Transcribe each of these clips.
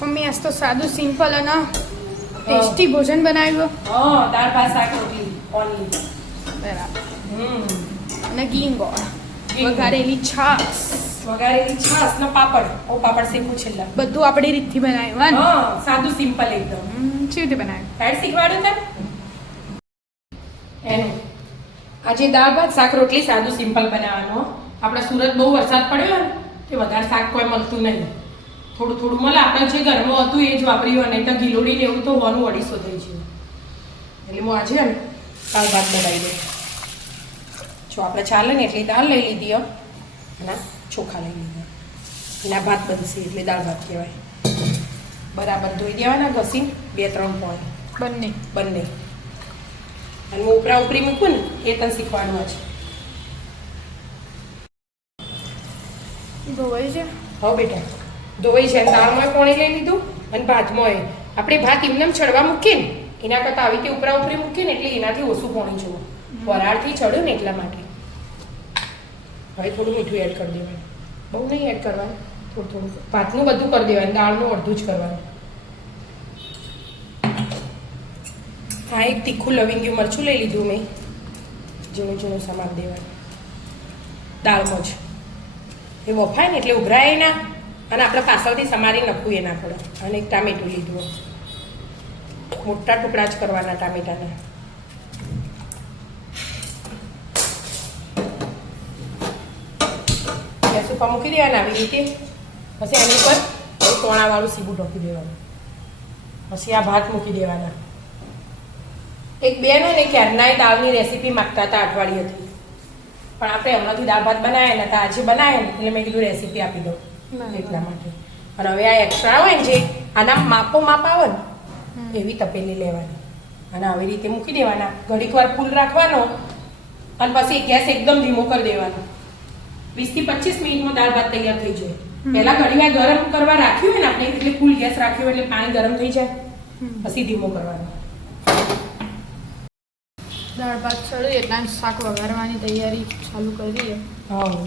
Mummy આજ તો સાદું સિમ્પલ અને ટેસ્ટી ભોજન બનાવ્યું. દાળ ભાત શાક રોટલી ઓનલી. બરાબર. અને ઘી ગોળ, વઘારેલી છાશ ને પાપડ. પાપડ શેકું છેલ્લા. બધું આપણી રીતથી બનાવ્યું. સાદું સિમ્પલ એકદમ. કેવી રીતે બનાવ્યું? ફેટ શીખવાડ્યું તને એનું. આજે દાળ ભાત શાક રોટલી સાદું સિમ્પલ બનાવવાનું. આપણા સુરત બહુ વરસાદ પડ્યો ને કે વધારે શાક કોઈ મળતું નહીં. થોડું થોડું મળે. આપણે જે ઘરમાં હતું એ જ વાપર્યું. નહીં તો ગીલોડી ને એવું તો હોવાનું 250 થઈ ગયું. એટલે હું આજે ને દાળ ભાત બનાવી દઉં. જો આપણે ચાલે ને એટલી દાળ લઈ લીધી અને ચોખા લઈ લીધા. એના ભાત બનશે એટલે દાળ ભાત કહેવાય. બરાબર ધોઈ દેવાના ઘસી 2-3 પોઈન્ટ બંને. અને હું ઉપરા ઉપરી મૂકું ને એ તને શીખવાડવા છે. ધોવાઈ છે? હા બેટા ધોવાઈ છે. દાળમાં પાણી લઈ લીધું અને ભાતમાં આપણે ભાત એમને ચડવા મૂકીએ ને એના કરતાં આવી રીતે ઉપરા ઉપરી મૂકીએ ને એટલે એનાથી ઓછું પાણી જોવું. વરાળથી ચડ્યું ને એટલા માટે. હવે થોડું મીઠું એડ કરી દેવાનું. બહુ નહીં એડ કરવાનું. થોડું ભાતનું બધું કરી દેવાનું. દાળનું અડધું જ કરવાનું. હા એક તીખું લવિંગિયું મરચું લઈ લીધું મેં. ઝીણું સમાર દેવાનું દાળમાં જ. એ વફાય ને એટલે ઉભરાય ના અને આપણે પાછળથી સમારી નખવું એના પડે. અને એક ટામેટું લીધું. મોટા ટુકડા જ કરવાના ટામેટાના. ગેસ ઉપર મૂકી દેવાના આવી રીતે. પછી આની ઉપર તોણાવાળું સીબું ઢોકી દેવાનું. પછી આ ભાત મૂકી દેવાના. એક બેન ને ક્યારનાય દાળની રેસીપી માગતા હતા અઠવાડિયેથી. પણ આપણે હમણાંથી દાળ ભાત બનાવ્યા ને આજે બનાવ્યા ને એટલે મેં કીધું રેસીપી આપી દઉં એટલા માટે. અને હવે આ એક્સ્ટ્રા હોય ને જે આના માપ આવે ને એવી તપેલી લેવાની અને આવી રીતે મૂકી દેવાના. ઘડીક વાર ફૂલ રાખવાનો અને પછી ગેસ એકદમ ધીમો કરી દેવાનો. 20 થી 25 મિનિટમાં દાળ ભાત તૈયાર થઈ જાય. પહેલા ઘડી વાર ગરમ કરવા રાખ્યું હોય ને આપણે એટલે ફૂલ ગેસ રાખ્યો એટલે પાણી ગરમ થઈ જાય. પછી ધીમો કરવાનો. દાળ ભાત ચડી એટલા શાક વઘારવાની તૈયારી ચાલુ કરી દઈએ.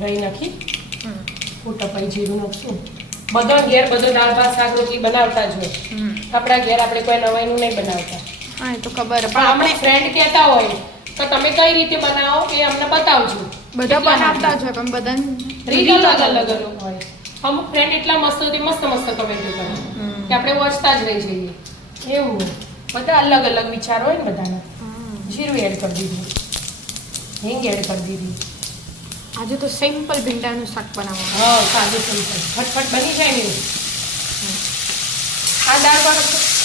દહીં નાખી ફૂટપાઈ જીરું નાખશું. બધો ઘેર બધો દાળ ભાત શાક રોટલી બનાવતા જ હોય. આપણા ઘેર આપણે કોઈ નવાઈનું નહીં બનાવતા. હા એ તો ખબર. પણ આપણે ફ્રેન્ડ કહેતા હોય તો તમે કઈ રીતે બનાવો એ અમને બતાવજો. બધા બનાવતા છે પણ બધા રીત અલગ હોય. અમુક ફ્રેન્ડ એટલા મસ્ત કમેન્ટ કરે કે આપણે વાંચતા જ રહી જઈએ. એવું બધા અલગ વિચારો હોય ને બધાના. જીરું એડ કરી દીધું. હિંગ એડ કરી દીધી. આજે તો સિમ્પલ ભીંડાનું શાક બનાવવાનું. સાદું સિમ્પલ ફટફટ બની જાય ને. આ દાળ ભાત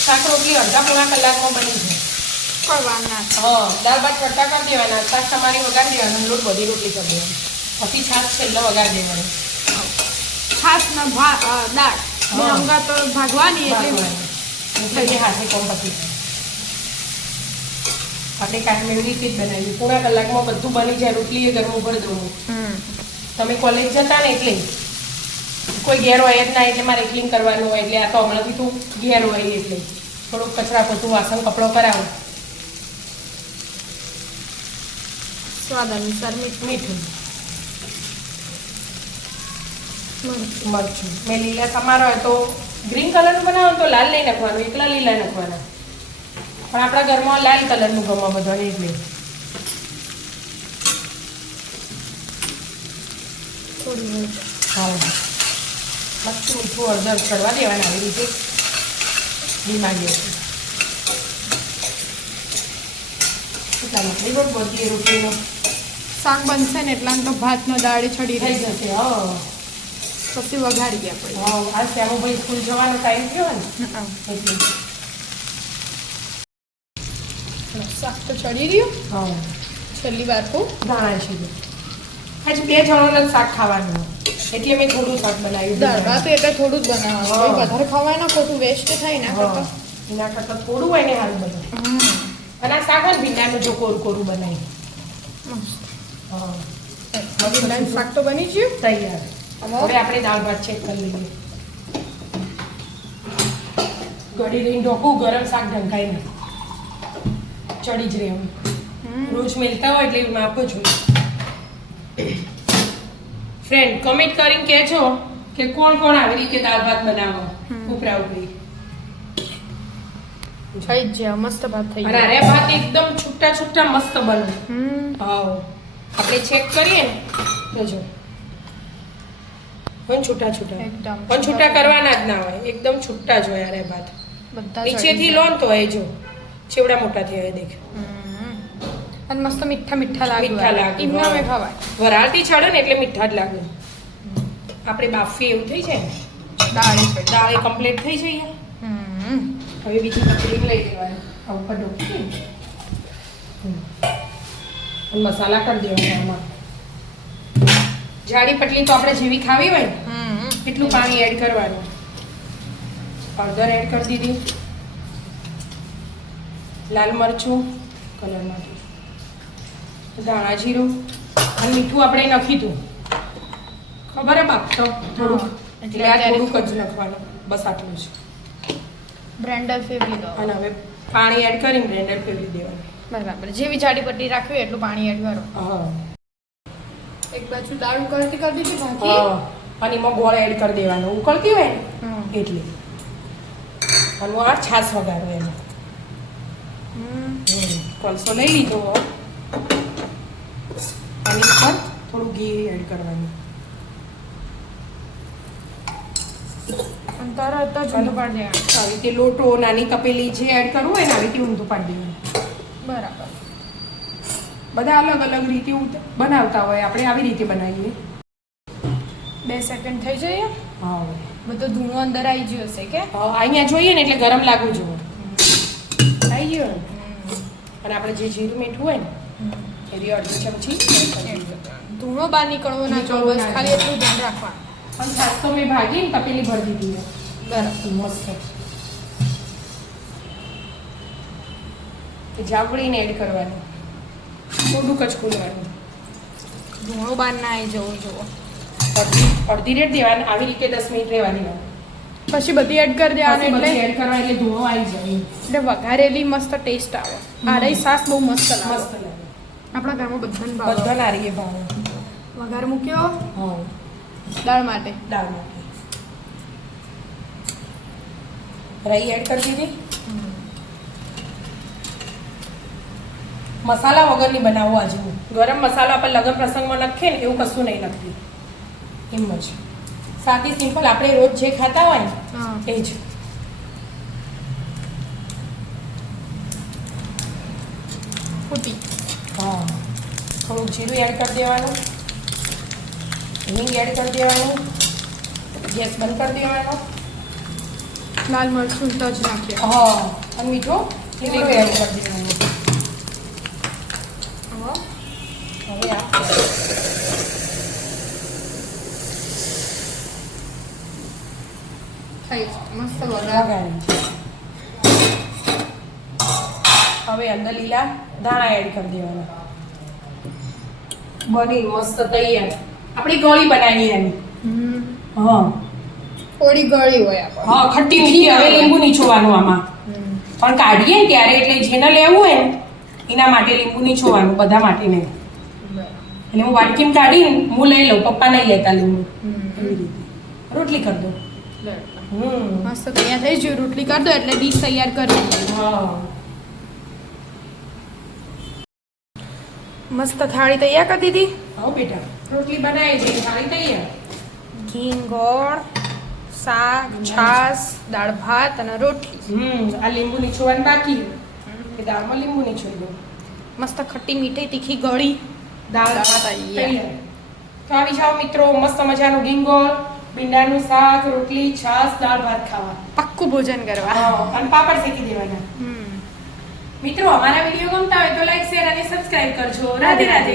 શાક રોટલી અડધા પોણા કલાકમાં બની જાય. કોઈ વાર ના. દાળ ભાત ફટકા કરી દેવાના. શાક તમારી વઘારી દેવાનું. લોટ બધી રોટલી કરી દેવાની. પછી છાશ છેલ્લે વઘારી દેવાની. છાશ ના દાળ રંગા તો ભાગવાની એટલે હાથે કોમ પતી જાય. આપણે કાયમ એવી રીતે જ બનાવી. પૂરા કલાકમાં બધું બની જાય. રોટલી એ ગરમ ભરી દઉં. તમે કોલેજ જતા ને એટલે કોઈ ઘેર હોય જ ના એટલે મારે ક્લીન કરવાનું હોય. એટલે આ તો હમણાંથી તું ઘેર હોય એટલે થોડુંક કચરા પોતું વાસણ કપડો કરાવો. સ્વાદ અનુસાર મીઠું મરચું. મેં લીલા સમારો હોય તો ગ્રીન કલરનું બનાવો તો લાલ નહીં નાખવાનું. એકલા લીલા નાખવાના. પણ આપણા ઘરમાં લાલ કલરનું ગમવા બધાને એટલે મસ્ત મીઠું હળદર ચડવા દેવાના આવી રીતે બીમારી હતી. એટલા માટે બધી રોટલીનો શાક બનશે ને એટલા તો ભાતનો દાળ ચડી થઈ જશે. પછી વઘારી આપણે. આ શ્યામુભાઈ સ્કૂલ જવાનો ટાઈમ થયો ને એટલે શાક તો ચડી રહ્યું. છેલ્લી વાર તો ધાણા છે. આજે 2 જણોને શાક ખાવાનું એટલે મેં થોડું શાક બનાવ્યું. દાળ ભાત એટલે થોડું જ બનાવવાનું. વધારે ખવાય ના ખોટું વેસ્ટ થાય ને એના કરતાં થોડું હોય ને સારું બધું. અને આ શાક હોય ભીંડાનું જો કોરું બનાવી. ભીંડાનું શાક તો બની ગયું તૈયાર. હવે આપણે દાળ ભાત ચેક કરી લઈએ. ઘડી રહીને ઢોકું ગરમ શાક ઢંકાઈ નથી. ચડી જ રહેવું. રોજ મિલતા હોય એટલે માપ જ હોય. ફ્રેન્ડ કમેન્ટ કરીને કહેજો કે કોણ કોણ આવી રીતે દાળ ભાત બનાવો ઉપરા ઉપરી. થઈ જ જાય, મસ્ત ભાત થઈ અને જાય. અરે ભાત એકદમ છૂટા છૂટા મસ્ત બને. હા આપણે ચેક કરીએ ને તો જો પણ છૂટા છૂટા એકદમ પણ છૂટા કરવાના જ ના હોય, એકદમ છૂટા જ હોય અરે ભાત. બધા નીચેથી લો ને તો એ જો ચેવડા મોટા થયા દેખ. અને મસ્ત મીઠા મીઠા લાગે. મીઠા લાગે. એમના મેં ખવાય. વરાળથી ચડે ને એટલે મીઠા જ લાગે. આપણે બાફી એવું થઈ જાય ને દાળ એ કમ્પ્લીટ થઈ જાય. હવે બીજી તકલીફ લઈ લેવાની આ ઉપર ઢોકી અને મસાલા કરી દેવાના આમાં. જાડી પટલી તો આપણે જેવી ખાવી હોય ને એટલું પાણી એડ કરવાનું. હળદર એડ કરી દીધી, લાલ મરચું કલર માટે, ધાણા જીરું અને મીઠું આપણે નાખી દઉં. ખબર હે બાપ તો થોડુંક એટલે આ થોડુંક જ નાખવાનું, બસ આટલું જ. બ્રેન્ડર ફેરવી દો. અને હવે પાણી એડ કરીને બ્લેન્ડર ફેરવી દેવાનું. બરાબર, જેવી જાડી પટ્ટી રાખવી હોય એટલું પાણી એડ કરો. હા એક બાજુ દાળ ઉકળતી કરી દીધી બાકી. હા અને એમાં ગોળ એડ કરી દેવાનો ઉકળતી હોય ને એટલે. અને આ છાશ વગાડો એમાં. કોલસો લઈ લીધો અને ઉપર થોડું ઘી એડ કરવાનું. અને તરત જ ઊંધું પાડી દેવાનું. આવી રીતે લોટો નાની તપેલી જે એડ કરવું હોય ને આવી રીતે ઊંધું પાડી દેવાનું. બરાબર. બધા અલગ અલગ રીતે બનાવતા હોય, આપણે આવી રીતે બનાવીએ. 2 સેકન્ડ થઈ જાય. હા બધો ધૂણો અંદર આવી ગયો હશે કે અહીંયા જોઈએ ને એટલે ગરમ લાગવું જોઈએ. આવી ગયો ને. અને આપણે જે જીરું મીઠું હોય ને એની અડધી ચમચી ધૂણો બહાર નીકળવો ના જોઈએ, બસ ખાલી એટલું ધ્યાન રાખવાનું. પણ છાશ તો મેં ભાગીને તપેલી ભરી દીધી. બરાબર. મસ્ત જાવડીને એડ કરવાની, થોડુંક જ ખોલવાનું. ધૂણો બહાર ના આવી જવો જોવો. અડધી રેડ દેવાની, આવી રીતે 10 મિનિટ રહેવા દેવાની. પછી બધી એડ કરી દેવાની એટલે એડ કરવા એટલે ધોળો આવી જાય. એટલે વઘારેલી મસ્ત ટેસ્ટ આવે. આ રહી સાસ બહુ મસ્ત લાગે. મસ્ત લાગે. આપણા ઘરમાં બધાને ભાવે. બધા નારીએ ભાવે. વઘાર મૂક્યો હા દાળ માટે. દાળ માટે રાઈ એડ કરી દીધી. મસાલા વગરની બનાવો આજે હું. ગરમ મસાલા આપણે લગ્ન પ્રસંગમાં નાખીએ ને એવું કશું નહીં નાખતી. એમ જ સાદી સિમ્પલ આપણે રોજ જે ખાતા હોય ને એ જ. ફૂટી. હા થોડુંક જીરું એડ કરી દેવાનું, હિંગ એડ કરી દેવાનું, ગેસ બંધ કરી દેવાનો. લાલ મરચું તજ નાખ્યા. હા અને મીઠું લીમડો એડ કરી દેવાનું. હવે આ થઈ મસ્ત વઘાર. હવે અંદર લીલા ધાણા એડ કરી દેવાના. બની મસ્ત તૈયાર. આપણી ગળી બનાવીએ એની. હા થોડી ગળી હોય આપણે. હા ખટ્ટી મીઠી. હવે લીંબુ નીચોવાનું આમાં પણ કાઢીએ ને ત્યારે, એટલે જેને લેવું હોય ને એના માટે લીંબુ નીચોવાનું, બધા માટે નહીં. એટલે હું વાટકીમાં કાઢીને હું લઈ લઉં, પપ્પા નહીં લેતા લીંબુ. એવી રીતે રોટલી કરી દો. મસ્ત તૈયાર થઈ ગયું. રોટલી કરી દો એટલે ડીશ તૈયાર કરી દઈએ. હા મસ્ત થાળી તૈયાર કરી દીધી. હા બેટા રોટલી બનાવી દે, થાળી તૈયાર. ઘી, ગોળ, શાક, છાશ, દાળ ભાત અને રોટલી. આ લીંબુ નીચોવાનું બાકી એ દાળમાં લીંબુ નીચોઈ દો. મસ્ત ખટ્ટી મીઠી તીખી ગળી દાળ તૈયાર. તૈયાર. તો આવી જાઓ મિત્રો, મસ્ત મજાનું ગીંગોળ, ભીંડાનું શાક, રોટલી, છાશ, દાળ ભાત ખાવા. પાક્કું ભોજન કરવા. અને પાપડ શેકી દેવાના. મિત્રો અમારા વિડીયો ગમતા હોય તો લાઈક, શેર અને સબસ્ક્રાઇબ કરજો. રાધે રાધે.